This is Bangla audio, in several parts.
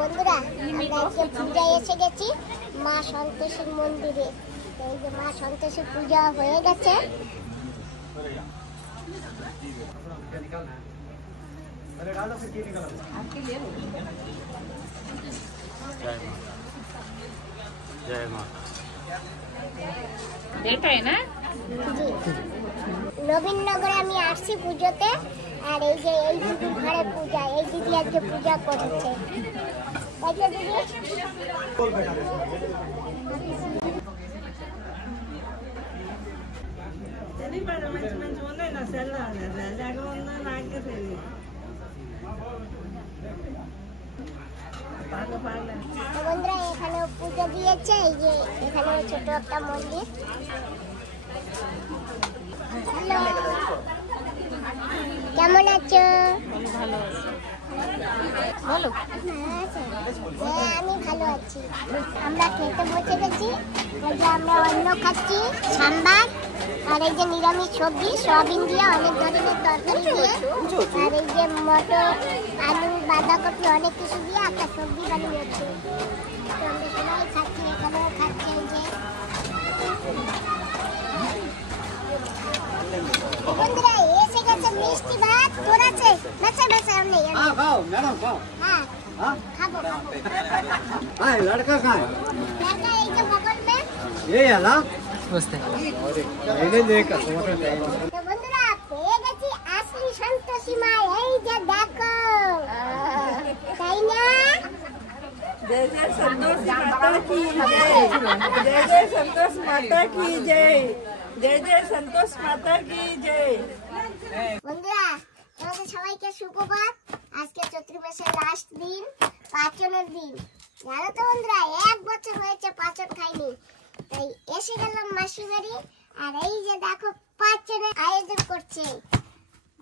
বন্ধুরা আমরা আজকে পূজায় এসে গেছি মা সন্তোষীর মন্দিরে। এই যে মা সন্তোষীর পূজা হয়ে গেছে। নবীননগরে আমি আসছি পুজোতে, আর এই যে এই দিদির ঘরে পূজা, এই দিদি আজকে পূজা করেছে। বন্ধুরা এখানেও পুজো দিয়েছে, এই যে এখানে ছোট একটা মন্দির। কেমন আছো? ভালো। হ্যাঁ আমি ভালো আছি। আমরা খেতে বসে গেছি। এই যে আমরা অন্ন খাচ্ছি, সাম্বার, আর এই যে নিরামিষ সবজি, সয়াবিন দিয়ে অনেক ধরনের তরকারি দিয়ে, আর এই যে মটর, আলু, বাঁধাকপি অনেক কিছু দিয়ে একটা সবজি বানিয়েছি। আমরা সবাই খাচ্ছি, এখানেও খাচ্ছি। এই যে বন্ধুরা এসে গেছে মিষ্টি ভাত, তোর আছে বেঁচে বেঁচে আমি খাও ম্যাডাম খাও। হ্যাঁ খাবো। हां लड़का कहां है? लड़का एक तो बगल में ये है ना বসতে ये देख टमाटर তো বন্ধুরা পেয়ে গেছি আসলি সন্তোষী মা। এই যে দেখো, তাই না? जय जय संतोष माता की जय, जय जय संतोष माता की जय, जय जय संतोष माता की जय। বন্ধুরা তোমাদের সবাইকে সুপ্রভাত। আজকে চৈত্র মাসের লাস্ট দিন, পাঁচনের দিন। জানো তো বন্ধুরা 1 বছর হয়েছে পাঁচন খাইনি, তাই এসে গেলাম মাসি বাড়ি। আর এই যে দেখো পাঁচনের আয়োজন করছে।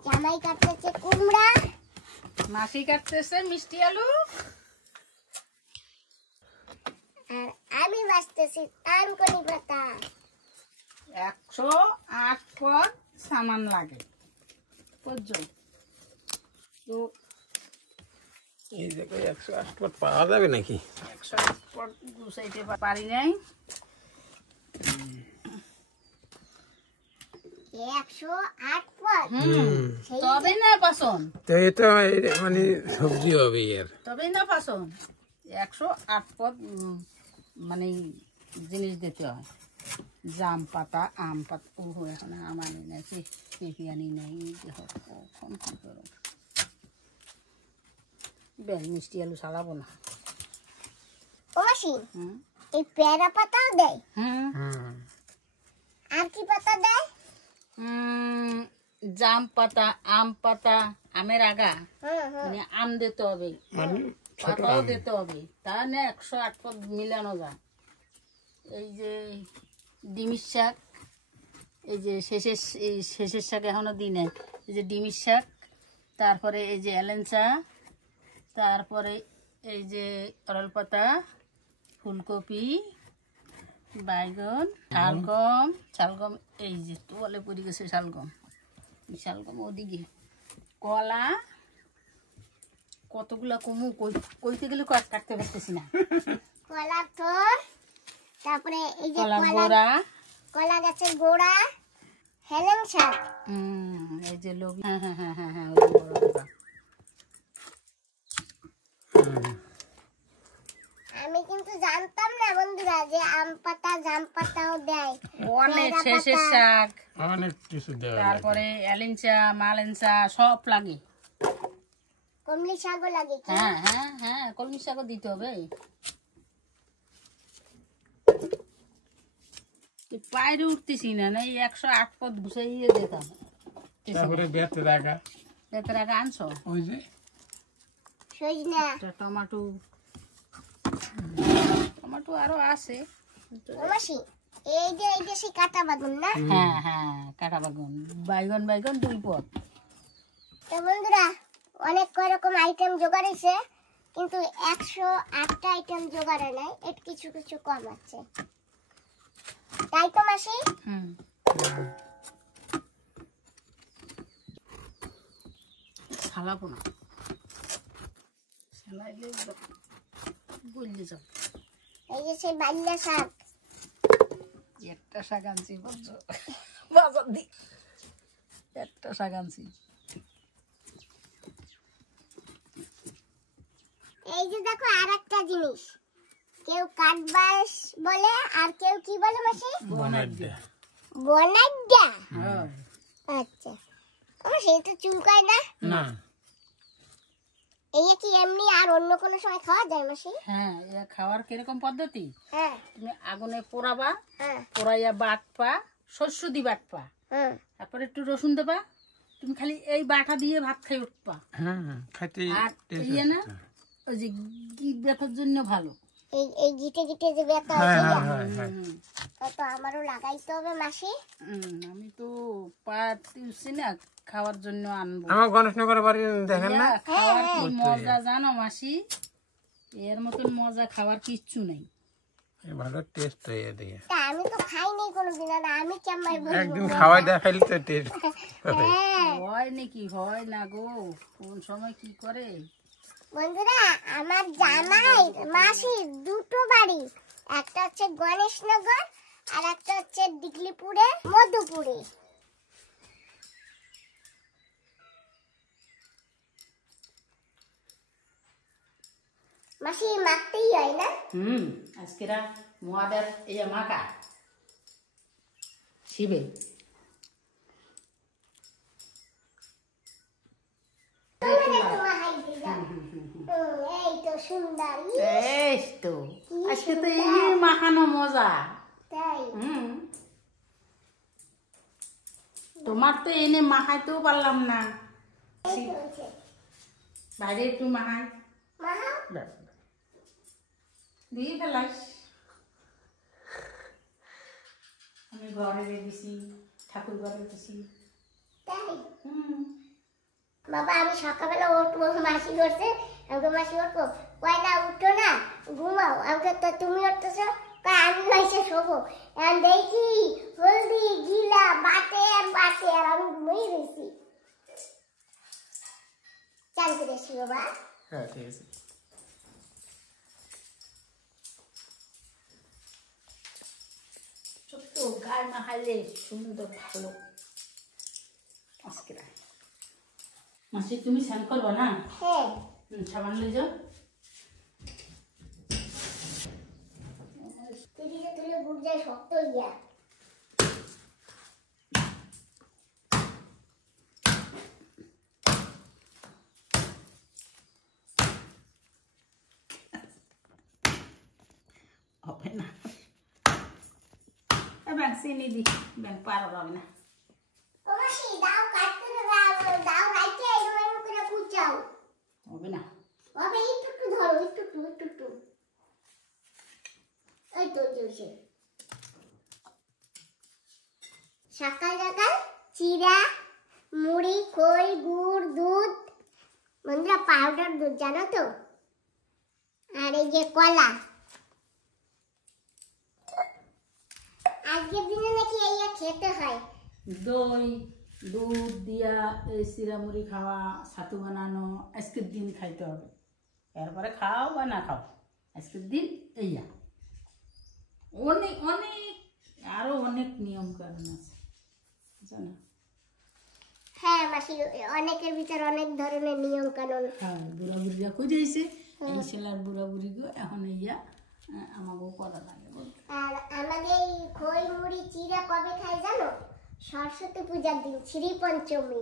জামাই কাটতেছে কুমড়া, মাসি কাটতেছে মিষ্টি আলু, আর আমি বাঁচতেছি তানকনি পাতা। 108 পদ সামান লাগে পর্যন্ত। তো এই দেখো 108 পট পাওয়া যাবে নাকি? 108 পদ গুছাইতে পারি নাই। 108 পদ, তবে না পাসন, তো এটা মানে সবজি হবে এর। তবে না পাসন 108 পদ মানে জিনিস দিতে হয়। জাম পাতা, আম পাতা, ও এখন আম আনি নাকি পেঁপে আনি নাই, কখন কি করো বেল মিষ্টি আলু ছাড়াবো না। ও মাসি এই পেয়ারা পাতাও দেয়, আর কি পাতা দেয়? জাম পাতা, আম পাতা, আমের আগা মানে আম দিতে হবে, পাতাও দিতে হবে, তা না 108 পদ মিলানো যায়। এই যে ডিমির শাক, এই যে শেষের শাক এখনো দিই নাই। এই যে ডিমির শাক, তারপরে এই যে এলেঞ্চা, তারপরে এই যে তরল পাতা, ফুলকপি, বাইগন, শালগম, এই যে তোয়ালে পড়ে গেছে শালগম ওদিকে, কলা, কতগুলা কমু কইতে গেলে কাটতে পারতেছি না। কলা তো, তারপরে এই যে কলা গাছের গোড়া, হেলেন শাক, এই যে লোক, আমি কিন্তু জানতাম না বন্ধুরা যে আম পাতা জাম পাতাও দেয়। অনেক শেষের শাক, অনেক কিছু দেওয়া লাগে। তারপরে এলেঞ্চা, মালেঞ্চা সব লাগে। কমলি শাকও লাগে। হ্যাঁ কলমি শাকও দিতে হবে। পায়রে উঠতেছি না, এই 108 পদ গুছাইয়ে দিতাম। তারপরে বেতে রাখা আনছো, ওই যে সজনা, টমেটো আরো আছে। ও মাসি এই যে সেই কাটা বাগুন না? হ্যাঁ কাটা বাগুন, বাইগন 2 পদ। তো বন্ধুরা অনেক রকম আইটেম জোগাড় হয়েছে, কিন্তু 108টা আইটেম জোগাড় হয় নাই, একটু কিছু কম আছে, তাই তো মাসি? ছালাবো না, ছালাইলে দিয়ে যাও। এই যে সেই বাল্যা শাক, একটা শাক আনছি বুঝছো, বাজার দি একটা শাক আনছি। এই যে দেখো আর একটা জিনিস, কেউ কাঠবাস বলে আর কেউ কি বলে মাসি? বনাড্ডা। বনাড্ডা। হ্যাঁ আচ্ছা, আমার সেই তো চুলকায় না। না এই কি এমনি আর অন্য কোনো সময় খাওয়া যায় মাসি? হ্যাঁ, এ খাওয়ার কিরকম পদ্ধতি, হ্যাঁ তুমি আগুনে পোড়াবা, হ্যাঁ পোড়াইয়া বাটপা, শস্য দি বাটপা, হ্যাঁ। তারপরে একটু রসুন দেবা, তুমি খালি এই বাটা দিয়ে ভাত খাই উঠবা। হ্যাঁ খাইতে আর ইয়ে না, ওই যে গিট ব্যথার জন্য ভালো। এই গিটে গিটে যে ব্যথা হ্যাঁ হচ্ছে হ্যাঁ না, হ্যাঁ হ্যাঁ তো আমারও লাগাইতে হবে মাসি। আমি তো পারছি না, খাওয়ার জন্য আনবো। আমার গণেশনগরের বাড়ি দেখেন না, ইয়া, খাওয়ার কি মজা জানো মাসি, এর মতন মজা খাওয়ার কিচ্ছু নেই। ভালো টেস্ট হয়ে দিয়ে তা আমি তো খাইনি কোনোদিন, আর আমি কেমন একদিন বলবো? খাওয়াই দেখাইলে তো টেস্ট হ্যাঁ হয় নাকি, হয় না গো, কোন সময় কি করে। বন্ধুরা, আমার জামাই মাসির দুটো বাড়ি, একটা হচ্ছে গণেশনগর আর একটা হচ্ছে দিগলিপুরে মধুপুরে। মাসি মাখতেই হয় না? আজকেরা মহাদেব এই মাকা শিবে এই তো সুন্দর, এই তো আজকে তো এই মাখানো মজা। তাই তোমার তো এনে মাখাইতেও পারলাম না, এই তো হচ্ছে। বাইরে একটু মাখাই মাহা, দিয়ে ফেলাস। আমি ঘরে দিছি, ঠাকুর ঘরে দিছি। তাই বাবা, আমি সকালবেলা উঠবো, মাসি করছে আমাকে, মাসি উঠবো কয় না উঠো না ঘুমাও, আমাকে তো তুমি উঠতেছ, কয় আমি হয়েছে শোবো, এখন দেখি হলদি গিলা বাটে আর বাটে, আর আমি ঘুমিয়ে রয়েছি। চান করে আসি বাবা। হ্যাঁ ঠিক আছে ছোট্ট গায়ে মাখাইলে সুন্দর ভালো। আজকে মাসি তুমি স্নান করবো না? হ্যাঁ সাবান লই যাও। তুই তুলে বুঝ যায় শক্ত ইয়া। হবে না, ব্যাং চিনি দি, ব্যাং পারো হবে না। ও মাসি দাও কাটতে দাও, দাও রাইতে এরকম করে কুচাও। হবে না, বাবা একটু ধরো, একটু এই তো দিয়েছে। সকাল সকাল চিরা, মুড়ি, খই, গুড়, দুধ, বন্ধুরা পাউডার দুধ জানো তো, আর এই যে কলা। আজকের দিনে নাকি এই খেতে হয়। দই দুধ দিয়া এই চিরা মুড়ি খাওয়া, ছাতু বানানো, আজকের দিন খাইতে হবে। এরপরে খাও বা না খাও, আজকের দিন এইয়া। অনেক অনেক আরো অনেক নিয়ম কানুন আছে জানো। হ্যাঁ মাসি, অনেকের ভিতর অনেক ধরনের নিয়ম কানুন। হ্যাঁ, বুড়া বুড়িরা খুঁজেছে, এই ছেলের বুড়া বুড়ি গো এখন ইয়া আমাকেও করা লাগে। আর আমাদের এই খই মুড়ি চিরা কবে খাই জানো? সরস্বতী পূজার দিন, শ্রী পঞ্চমী।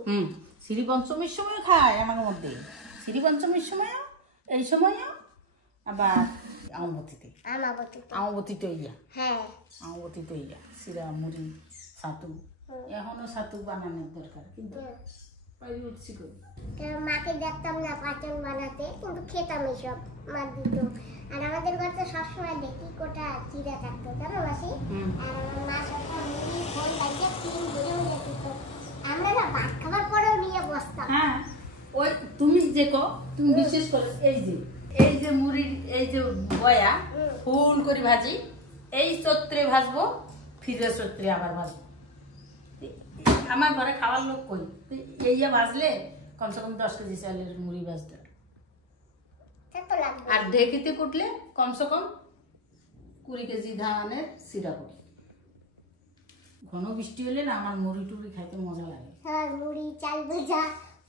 শ্রী পঞ্চমীর সময় খায় আমার মধ্যে, শ্রী পঞ্চমীর সময়ও, এই সময়ও, আবার আমবতীতে। আমবতীতে ইয়া, হ্যাঁ আমবতীতে ইয়া চিরা মুড়ি ছাতু। এখনো ছাতু বানানোর দরকার, কিন্তু পারি উঠছি করি। মাকে দেখতাম না পাচন বানাতে, কিন্তু খেতাম এইসব, মা দিত। আর আমাদের বাড়িতে সবসময় দেখি কোটা চিরা থাকতো জানো মাসি। আর আমার মা সবসময় মুড়ি খই লাগিয়ে ক্রিম ঘুরে ঘুরে দিত, আমরা না ভাত খাবার পরেও নিয়ে বসতাম। হ্যাঁ, ওই তুমি যে তুমি বিশেষ করে এই যে মুড়ির এই যে বয়া ফুল করে ভাজি, এই চত্রে ভাজবো, ফিরে চত্রে আবার ভাজবো। আমার ঘরে খাওয়ার লোক কই, এইয়া ভাজলে কমসে কম 10 কেজি চালের মুড়ি ভাজতে। সে তো লাগবে। আর ঢেকিতে কুটলে কমসে কম 20 কেজি ধানের সিরা করি। ঘন বৃষ্টি হলে না আমার মুড়ি টুড়ি খাইতে মজা লাগে। হ্যাঁ, মুড়ি, চাল ভাজা,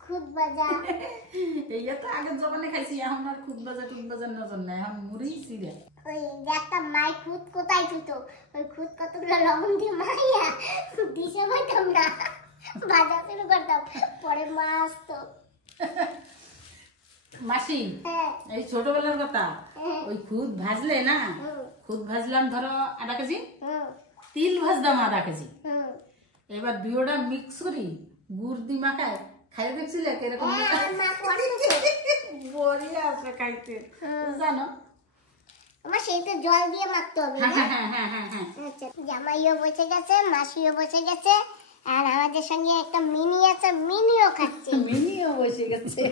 খুদ ভাজা। এইটা তো আগের জমানে খাইছি, এখন আর খুদ ভাজা টুদ ভাজার নজর নাই, এখন মুড়ি সিরা। ওই একটা মাই খুদ কোথায় থুতো, ওই খুদ কতগুলো লবণ দিয়ে মাইয়া দিশে বইতাম না, ভাজা শুরু করতাম, পরে মা আসতো। মাসি, হ্যাঁ এই ছোটবেলার কথা, ওই খুদ ভাজলে না, খুদ ভাজলাম ধরো আধা কেজি, তিল ভাজলাম আধা কেজি, এবার দুইটা মিক্স করি গুড় দি মাখায় খাইয়ে দেখছিলে কিরকম বড়িয়া আছে খাইতে, জানো? আমার সেই তো জল দিয়ে মাখতে হবে। আচ্ছা, জামাইও বসে গেছে, মাসিও বসে গেছে, আর আমাদের সঙ্গে একটা মিনি আছে, মিনিও খাচ্ছে। মিনিও বসে গেছে।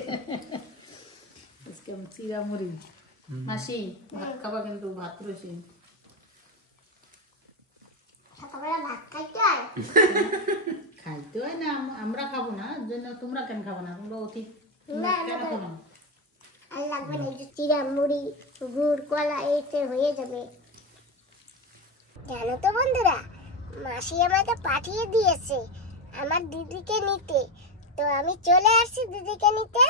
চিরা মুড়ি। মাসি ভাত খাবা কিন্তু, ভাত রয়েছে। সকালবেলা ভাত খাইতে হয়? খাইতে হয় না, আমরা খাবো না, জন্য তোমরা কেন খাবো না? তোমরা অতীত কেন খাবো না? আর লাগবে না, চিরা মুড়ি, গুড়, কলা, এইতে হয়ে যাবে। জানো তো বন্ধুরা, মাসি আমাকে পাঠিয়ে দিয়েছে আমার দিদিকে নিতে, তো আমি চলে আসছি দিদিকে নিতে।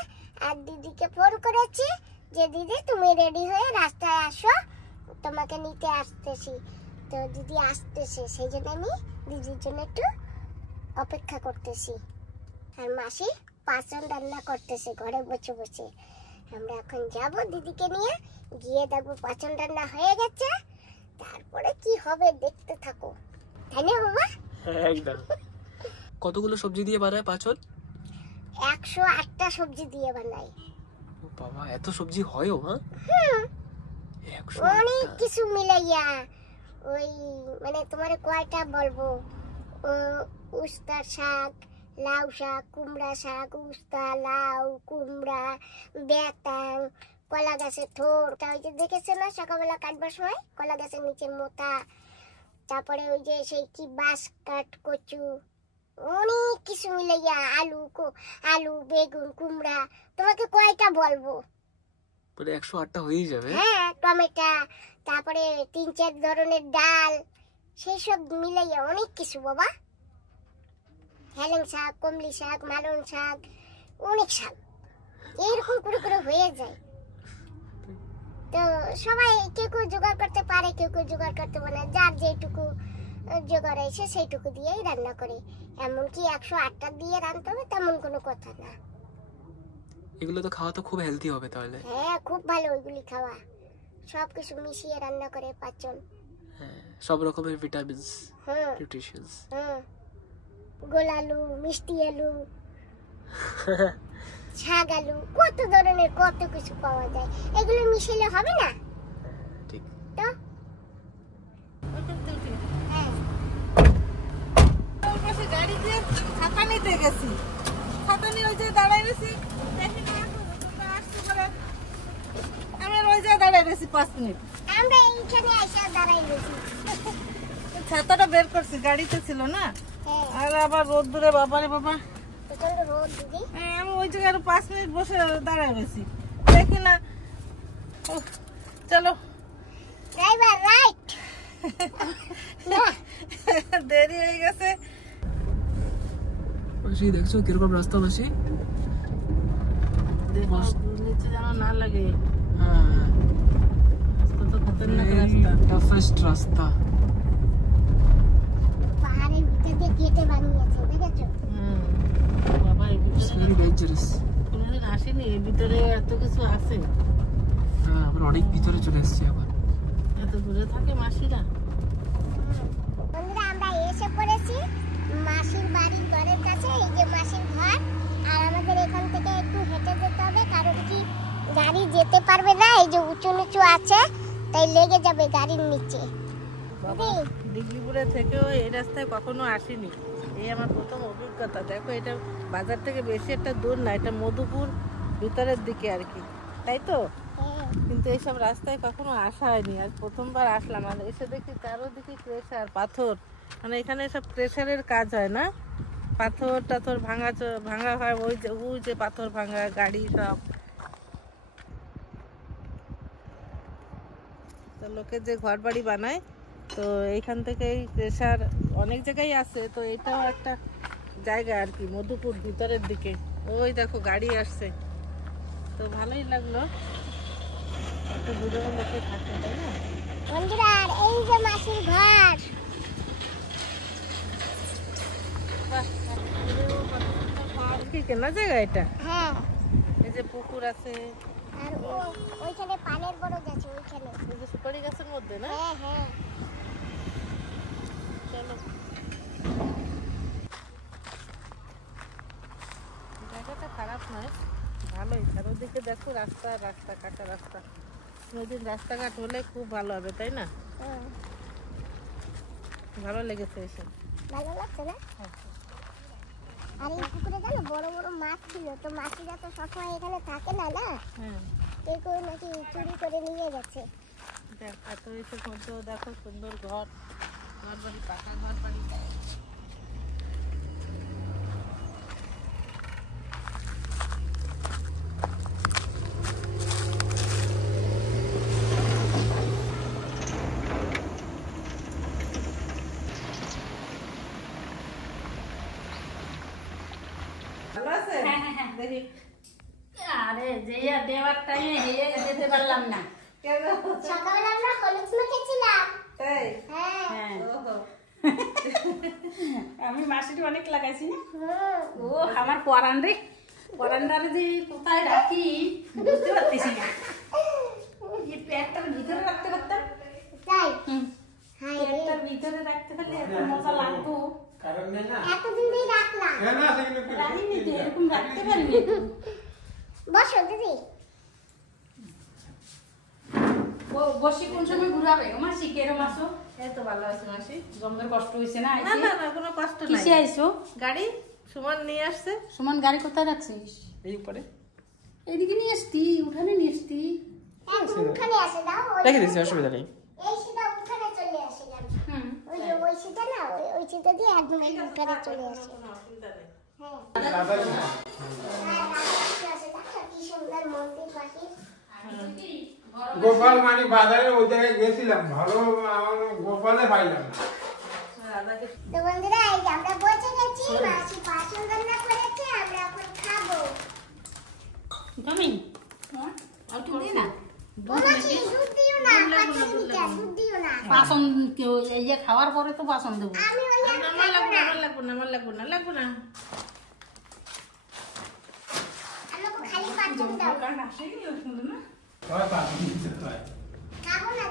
আর দিদিকে ফোন করেছি যে দিদি তুমি রেডি হয়ে রাস্তায় আসো, তোমাকে নিতে আসতেছি। তো দিদি আসতেছে, সেই জন্য আমি দিদির জন্য একটু অপেক্ষা করতেছি। আর মাসি পাঁচন রান্না করতেছে ঘরে বসে বসে। আমরা এখন যাব দিদিকে নিয়ে, গিয়ে দেখবো পাঁচন রান্না হয়ে গেছে, তারপরে কি হবে দেখতে থাকো, তাই না বাবা? একদম। কতগুলো সবজি দিয়ে বানায় পাঁচন? 108টা সবজি দিয়ে বানাই। ও বাবা, এত সবজি হয়ও? হ্যাঁ, 108 অনেক কিছু মিলাইয়া। ওই মানে তোমার কয়টা বলবো, উস্তার শাক, লাউ শাক, কুমড়া শাক, উস্তা, লাউ, কুমড়া, বেতাং, কলা গাছের থোড়, ওই যে দেখেছো না সকালবেলা কাটবার সময় কলা গাছের নিচে মোটা, তারপরে ওই যে সেই কি বাঁশ কাঠ কচু, অনেক কিছু মিলাইয়া, আলু, বেগুন, কুমড়া, তোমাকে কয়টা বলবো? মানে 108টা হয়েই যাবে? হ্যাঁ, টমেটো, তারপরে 3-4 ধরনের ডাল, সেই সব মিলাইয়া অনেক কিছু বাবা। হেলেং শাক, কমলি শাক, মালন শাক, অনেক শাক এরকম করে করে হয়ে যায়। তো সবাই কেউ কেউ জোগাড় করতে পারে, কেউ কেউ জোগাড় করতে পারে না, যার যেটুকু জোগাড় এসে সেইটুকু দিয়েই রান্না করে। এমনকি 108টা দিয়ে রান্নতে হবে তেমন কোনো কথা না। এগুলো তো খাওয়া তো খুব হেলদি হবে তাহলে? হ্যাঁ, খুব ভালো ওইগুলি খাওয়া, সবকিছু মিশিয়ে রান্না করে পাচন। হ্যাঁ, সব রকমের ভিটামিনস, হ্যাঁ, নিউট্রিশনস। হ্যাঁ, গোল আলু, মিষ্টি আলু, শাক আলু, কত ধরনের কত কিছু পাওয়া যায়, এগুলো মিশিয়ে হবে না? ঠিক তো হ্যাঁ, গাড়ি দিয়ে ছাতা নিতে গেছি, ছাতা নিয়ে ওই যে দাঁড়াই রয়েছি, দেখি না আসতে পারে, আমি ওই যে দাঁড়াই রয়েছি 5 মিনিট। আমরা এইখানে এসে দাঁড়াই রয়েছি। ছাতাটা বের করছি, গাড়িতে ছিল না, হ্যাঁ, আর আবার রোদ দূরে, বাবারে বাবা। প্রচন্ড রোদ দিদি। আমি ওই জায়গায় আরো 5 মিনিট বসে দাঁড়াই রয়েছি, দেখি না। উফ, চলো ড্রাইভার রাইট। দেরি হয়ে গেছে। মাসি দেখছো কিরকম রাস্তা মাসি? দেখো নিচে যেন না লাগে, হ্যাঁ, কত খতরনাক রাস্তা। টাফেস্ট রাস্তা। পাহাড়ের ভিতর দিয়ে কেটে বানিয়েছে, দেখেছো? বাবা, এই ইটস ভেরি ডেঞ্জারাস। কোনোদিন আসেনি, এর ভিতরে এত কিছু আছে। হ্যাঁ, আমরা অনেক ভিতরে চলে এসেছি আবার। এত দূরে থাকে মাসিরা। বন্ধুরা, আমরা এসে পড়েছি মাসির বাড়ির ঘরের কাছে। এই যে মাসির ঘর, আর আমাদের এখান থেকে একটু হেঁটে যেতে হবে, কারণ কি গাড়ি যেতে পারবে না, এই যে উঁচু নিচু আছে, তাই লেগে যাবে গাড়ির নিচে। দিদি, ডিগ্রিপুরে থেকেও এই রাস্তায় কখনো আসিনি, এই আমার প্রথম অভিজ্ঞতা। দেখো, এটা বাজার থেকে বেশি একটা দূর না, এটা মধুপুর ভিতরের দিকে আর কি, তাই তো? কিন্তু এইসব রাস্তায় কখনো আসা হয়নি, আজ প্রথমবার আসলাম। আর এসে দেখি চারোদিকে ক্রেশার, পাথর, মানে এখানে সব ক্রেশারের কাজ হয় না, পাথর টাথর ভাঙা হয়, ওই যে পাথর ভাঙা গাড়ি সব। তো লোকে যে ঘর বাড়ি বানায়, তো এইখান থেকেই প্রেশার অনেক জায়গায় আছে, তো এটাও একটা জায়গা আর কি, মধুপুর ভিতরের দিকে। ওই দেখো গাড়ি আসছে, তো ভালোই লাগলো, একটু দূরেও লোকে থাকে, তাই না? বন্ধুরা আর এই যে মাসির ঘর। কি কেনা জায়গা এটা? হ্যাঁ, এই যে পুকুর আছে, আর ওইখানে পানের বরজ আছে ওইখানে। এই যে সুপারি গাছের মধ্যে না? হ্যাঁ হ্যাঁ। চলো, জায়গাটা খারাপ নয়, ভালোই। চারোদিকে দেখো রাস্তা, রাস্তা কাটা রাস্তা। কোনোদিন রাস্তাঘাট হলে খুব ভালো হবে, তাই না? ভালো লেগেছে এসে। ভালো লাগছে না? আর এই পুকুরে জানো বড় বড় মাছ ছিল, তো মাছিরা তো সবসময় এখানে থাকে না না, হ্যাঁ, কেউ নাকি চুরি করে নিয়ে গেছে। দেখ এত এসে মধ্যেও দেখো সুন্দর ঘর, ঘর বাড়ি, পাকা ঘর বাড়ি। ভালো আছে? দেখি। আরে যে দেওয়ার টাইমে যেতে পারলাম না। কেন? সকালে আমরা হলুদ মেখেছিলাম। তাই? হ্যাঁ। হ্যাঁ, ওহো। আমি মাসিটি অনেক লাগাইছি না। ও আমার পরান্ডারে যে কোথায় রাখি বুঝতে পারতেছি না। এই প্যাকটার ভিতরে রাখতে পারতাম। তাই? হুম, হাই রে, প্যাকটার ভিতরে রাখতে পারলে এত মজা লাগতো। এতদিন দিয়ে রাখলাম। রাখিনি তো, এরকম রাখতে পারিনি। বসো দিদি। বসি কোন সময় ঘুরাবে মাসি? কেরম আসো? এই তো ভালো আছে মাসি। জমদের কষ্ট হয়েছে না? না না না, কোনো কষ্ট নাই। কিসে আইছো? গাড়ি সুমন নিয়ে আসছে। সুমন গাড়ি কোথায় রাখছিস? এই উপরে এদিকে নিয়ে আসতি, উঠানে নিয়ে আসতি। এখন উঠানে আসে দাও। রেখে দিচ্ছি, অসুবিধা নেই। এই সিধা উঠানে চলে আসে জানো। হুম, ওই যে ওই সিধা না, ওই সিধা দিয়ে একদম উঠানে চলে আসে। কোনো অসুবিধা নেই। হ্যাঁ। হ্যাঁ, রাস্তা আছে দেখো কি সুন্দর মন্দির পাখির। গোপাল মানে বাজারে ওই জায়গায় গেছিলাম, ভালো আমার গোপালে পাইলাম না। দাদাকে তো বন্ধুরা এই যে আমরা বসে গেছি, মাসি পাঁচন রান্না করেছে, আমরা এখন খাবো। তুমি আর একটু দে না। ও মাসি দুধ দিও না, পাঁচন দিতে দুধ দিও না। বাসন কেউ ইয়ে খাওয়ার পরে তো বাসন দেবো। আমি ওই আর আমার খাবো না। লাগবো না, আমার লাগবো না, লাগবো না। আমাকে খালি পাঁচন দাও। খাবো না,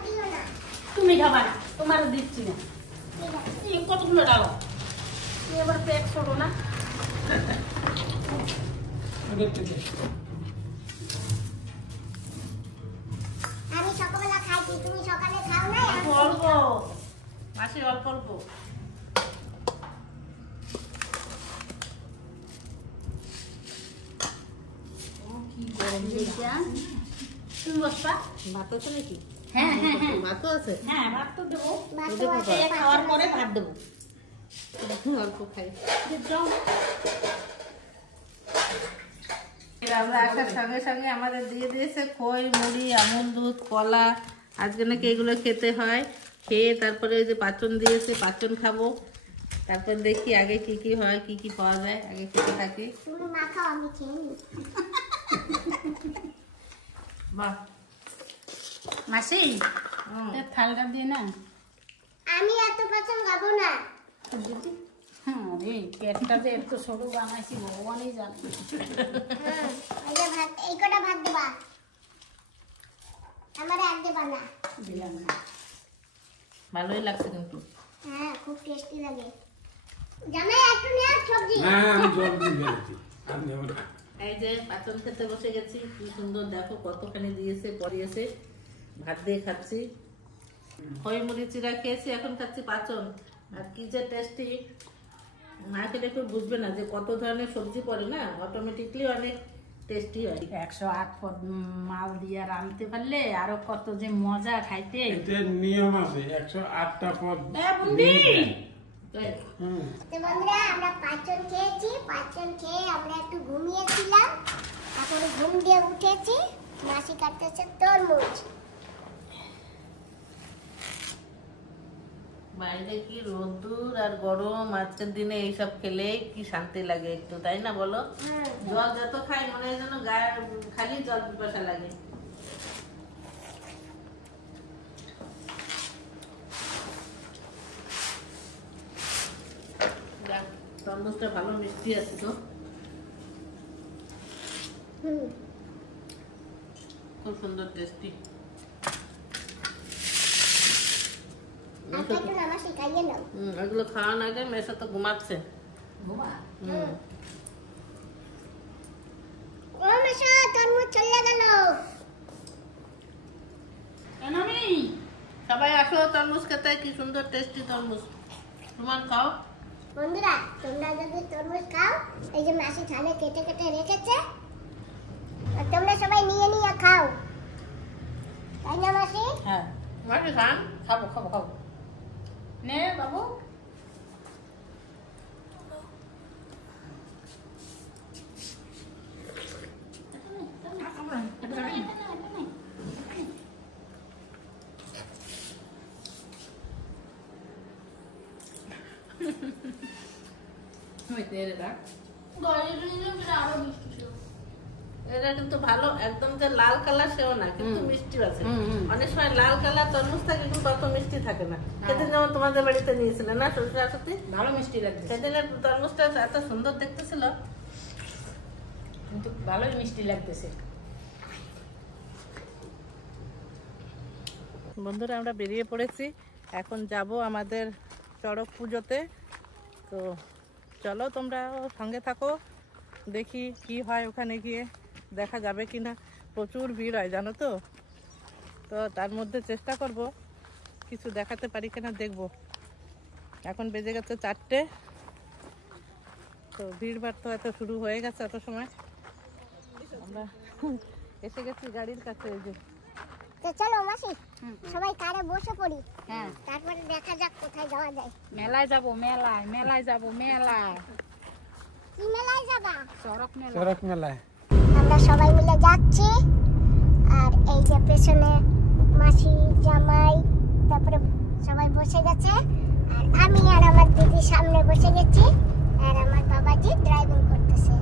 দিও না। তুমি খাবা না, তোমার দিচ্ছি না। ঠিক আছে। এই কতগুলো ডালো, তুমি এবার প্যাক ছোটো না। আমি সকালবেলা খাইছি, তুমি সকালে খাও না? একটু অল্প মাসি, অল্প অল্প। কি গরম দিয়েছে। তুমি বসবা? ভাত আছে নাকি? হ্যাঁ হ্যাঁ হ্যাঁ ভাতও আছে। হ্যাঁ, ভাত তো দেবো। ভাত এই খাওয়ার পরে ভাত দেবো। অল্প খাই। যাও। আমরা আসার সঙ্গে সঙ্গে আমাদের দিয়ে দিয়েছে খই, মুড়ি, আমুল দুধ, কলা। আজকে নাকি এগুলো খেতে হয়। খেয়ে তারপরে ওই যে পাচন দিয়েছে, পাচন খাবো। তারপর দেখি আগে কি কি হয়, কি কি পাওয়া যায়, আগে খেতে থাকি। তুমি মাখাও, আমি খেয়ে নিই। বাহ, মাসি, থালটা দিয়ে না। আমি এত পছন্দ খাবো না। হ্যাঁ রে, পেটটা যে একটু ছোট বানাইছি ভগবানই জানে। হ্যাঁ, এই যে ভাত, এই কটা ভাত দেবা। আমার এক দেবা না। দিলাম না। ভালোই লাগছে কিন্তু। হ্যাঁ, খুব টেস্টি লাগে। জামাই একটু নিয়ে আস সবজি। আমি জল দিয়ে গেছি, আমি নেব না। এই যে পাচন খেতে বসে গেছি, কি সুন্দর দেখো কতখানি দিয়েছে, পরিয়েছে। ভাত দিয়ে খাচ্ছি, খই মুড়ি চিরা খেয়েছি, এখন খাচ্ছি পাচন। আর কি যে টেস্টি, না খেলে কেউ বুঝবে না যে কত ধরনের সবজি পড়ে না, অটোমেটিকলি অনেক টেস্টি হয়। 108 পদ মাল দিয়ে রাঁধতে পারলে আরো কত যে মজা খাইতে। এতে নিয়ম আছে, 108টা পদ। বুন্দি তাই? তো বন্ধুরা আমরা পাঁচজন খেয়েছি, পাঁচজন খেয়ে আমরা একটু ঘুমিয়েছিলাম, এখন ঘুম দিয়ে উঠেছি। মাসি কাটতেছে তরমুজ। বাইরে কি রোদ্দুর আর গরম, আজকের দিনে এইসব খেলে কি শান্তি লাগে একটু, তাই না বলো? জল যত খাই মনে হয় যেন গায়ে খালি জল পিপাসা লাগে। তরমুজটা ভালো মিষ্টি আছে তো, খুব সুন্দর টেস্টি। এগুলো খাওয়ার আগে মেসা তো ঘুমাচ্ছে। সবাই আসো তরমুজ খেতে, কি সুন্দর টেস্টি তরমুজ। তোমার খাও বন্ধুরা, তোমরা যদি তরমুজ খাও, এই যে মাসি ছালে কেটে কেটে রেখেছে, আর তোমরা সবাই নিয়ে নিয়ে খাও, তাই না মাসি? হ্যাঁ মাসি খান। খাবো খাবো খাবো, নে বাবু। এটা কিন্তু ভালো, একদম যে লাল কালার সেও না, কিন্তু মিষ্টি আছে। অনেক সময় লাল কালার তরমুজ থাকে কিন্তু অত মিষ্টি থাকে না। সেদিন যেমন তোমাদের বাড়িতে নিয়েছিলে না শ্বশুর সাথে, ভালো মিষ্টি লাগছে, সেদিনের তরমুজটা এত সুন্দর দেখতেছিল, কিন্তু ভালোই মিষ্টি লাগতেছে। বন্ধুরা আমরা বেরিয়ে পড়েছি, এখন যাব আমাদের চড়ক পুজোতে। তো চলো তোমরা সঙ্গে থাকো, দেখি কি হয় ওখানে গিয়ে, দেখা যাবে কিনা। প্রচুর ভিড় হয় জানো তো, তো তার মধ্যে চেষ্টা করব কিছু দেখাতে পারি কিনা দেখব। এখন বেজে গেছে 4টে, তো ভিড় ভাড় তো এত শুরু হয়ে গেছে এত সময়। আমরা এসে গেছি গাড়ির কাছে। এই যে তো চলো মাসি, সবাই কারে বসে পড়ি, হ্যাঁ তারপরে দেখা যাক কোথায় যাওয়া যায়। মেলায় যাবো, মেলায় যাবো, মেলায়। কি মেলায় যাবা? চড়ক মেলা। চড়ক মেলায় আমরা সবাই মিলে যাচ্ছি, আর এই যে পেছনে মাসি, জামাই, তারপরে সবাই বসে গেছে, আর আমি আর আমার দিদি সামনে বসে গেছি, আর আমার বাবাজি ড্রাইভিং করতেছে।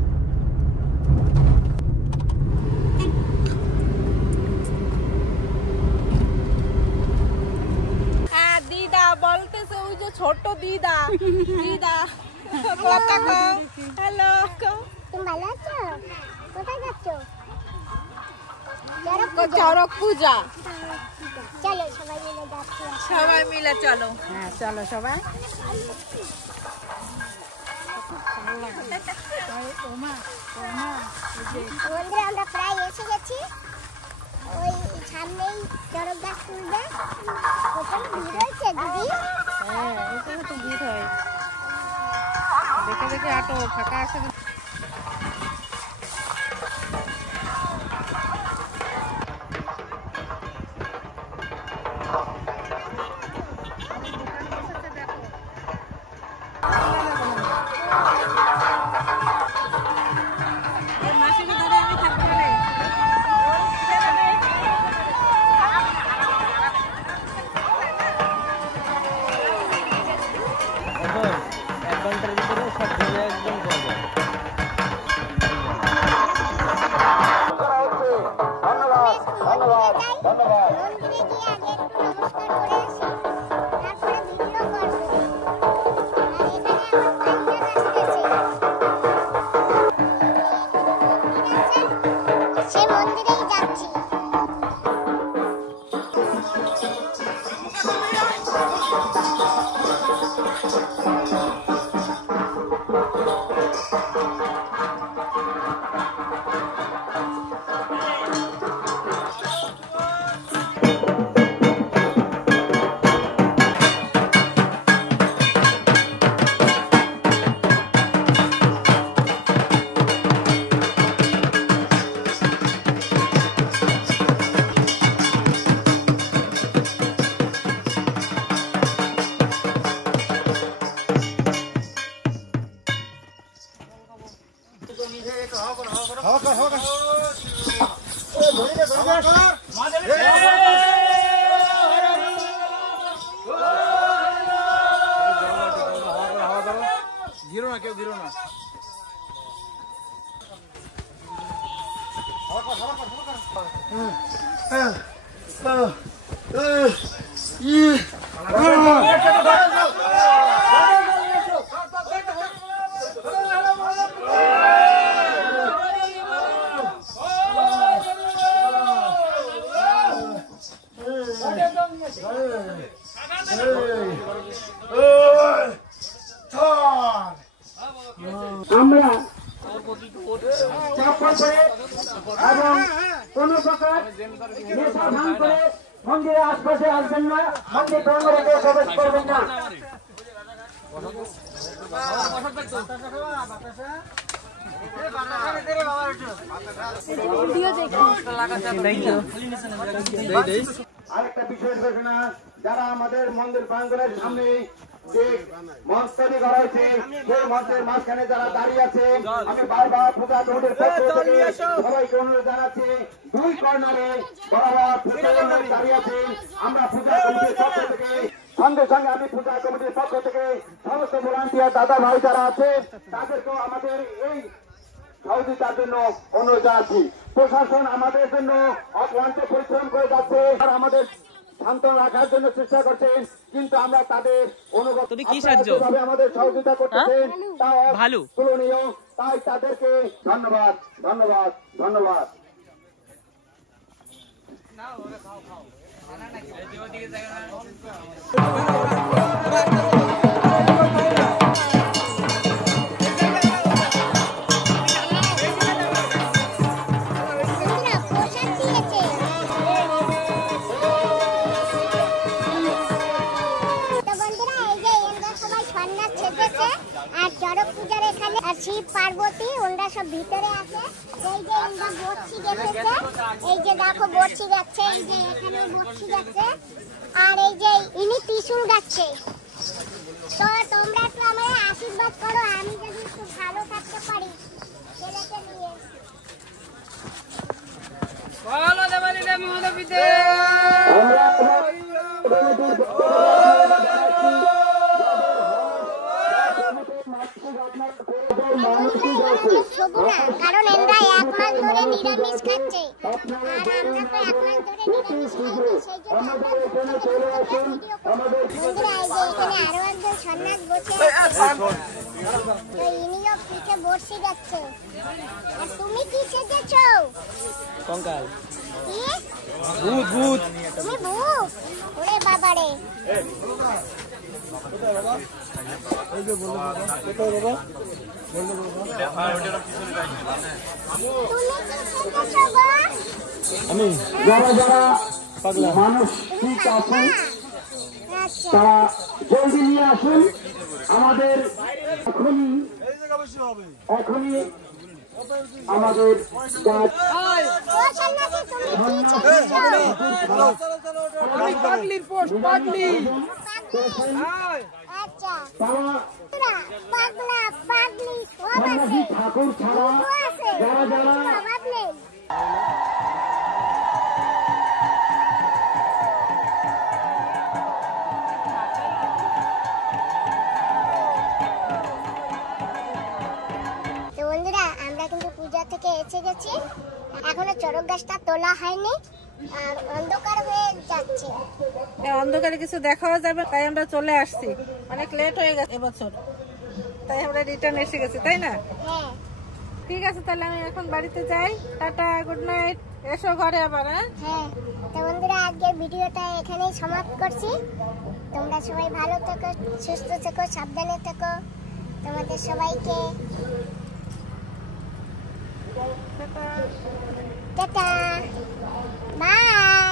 হ্যাঁ দিদা বলতেছে, ওই যে ছোট দিদা, দিদা কথা কও, হ্যালো। তুমি ভালো আছো? কোথায় যাচ্ছ? চড়ক পূজা, চলো সবাই মিলে যাচ্ছি। সবাই মিলে চলো। হ্যাঁ চলো সবাই। বন্ধুরা আমরা প্রায় এসে গেছি, ওই সামনেই চড়ক গাছ তুলবে, ওখানে ভিড় হয়েছে দিদি। হ্যাঁ ওখানে তো ভিড় হয়, দেখে দেখে আটো, ফাঁকা আছে না। মন্দিরে গিয়ে আগে একটু নমস্কার করে আসি, তারপরে ভিডিও করবো। আর এখানে এখন পাইকার আসতেছে, সে মন্দিরেই যাচ্ছি। না, কেউ ঘিরো না। আমরা চাপ করে এবং কোন প্রকার নেশা ভাঙ করে মন্দিরের আশপাশে আসবেন না, মন্দির প্রাঙ্গণে প্রবেশ করবেন না। আরেকটা বিশেষ ঘোষণা, যারা আমাদের মন্দির প্রাঙ্গণের সামনে যে মঞ্চ তৈরি করা হয়েছে সেই মঞ্চের মাঝখানে যারা দাঁড়িয়ে আছে, আমি বারবার পূজা কমিটির পক্ষ থেকে সবাইকে অনুরোধ জানাচ্ছি, দুই কর্নারে বরাবর পূজা কমিটি দাঁড়িয়ে আছে। আমরা পূজা কমিটির পক্ষ থেকে সঙ্গে সঙ্গে আমি পূজা কমিটির পক্ষ থেকে সমস্ত ভলান্টিয়ার দাদা ভাই যারা আছে তাদেরকেও আমাদের এই সহযোগিতার জন্য অনুরোধ জানাচ্ছি। প্রশাসন আমাদের জন্য অক্লান্ত পরিশ্রম করে যাচ্ছে আর আমাদের শান্ত রাখার জন্য চেষ্টা করছেন, কিন্তু আমরা তাদের অনুগত আমাদের সহযোগিতা করতেছেন তাও তুলনীয়। তাই তাদেরকে ধন্যবাদ ধন্যবাদ ধন্যবাদ। শিব পার্বতী ওরা সব ভিতরে আছে। এই যে ইন্দা বর্ষি গেছে, এই যে দেখো বর্ষি যাচ্ছে, এই যে এখানে বর্ষি যাচ্ছে, আর এই যে ইনি ত্রিশূল যাচ্ছে। তো তোমরা একটু আমাকে আশীর্বাদ করো, আমি যদি একটু ভালো থাকতে পারি ছেলেকে নিয়ে। বলো দেবালি দেবী মহাদেবীতে কারণ এরা 1 মাস ধরে নিরামিষ খাচ্ছে আর আমরা তো 1 মাস ধরে নিরামিষ খাই, এখানে আরো একজন সন্ন্যাস বসে আছে, ইনিও পিঠে বসে যাচ্ছে। আর তুমি কি সেজেছো? কঙ্কাল। কি? ভূত ভূত। তুমি ভূত? ওরে বাবারে। আমি যারা যারা মানুষ ঠিক আছেন তারা জলদি নিয়ে আসুন। আমাদের এখনই আমাদের ঠাকুর ছাড়া যারা যারা থেকে এসে গেছি, এখনো চড়ক গাছটা তোলা হয়নি আর অন্ধকার হয়ে যাচ্ছে। অন্ধকারে কিছু দেখাও যাবে, তাই আমরা চলে আসছি। অনেক লেট হয়ে গেছে এবছর, তাই আমরা রিটার্ন এসে গেছি, তাই না? হ্যাঁ ঠিক আছে, তাহলে আমি এখন বাড়িতে যাই। টাটা, গুড নাইট, এসো ঘরে আবার। হ্যাঁ তো বন্ধুরা, আজকের ভিডিওটা এখানেই সমাপ্ত করছি। তোমরা সবাই ভালো থেকো, সুস্থ থেকো, সাবধানে থেকো। তোমাদের সবাইকে টাটা, বাই।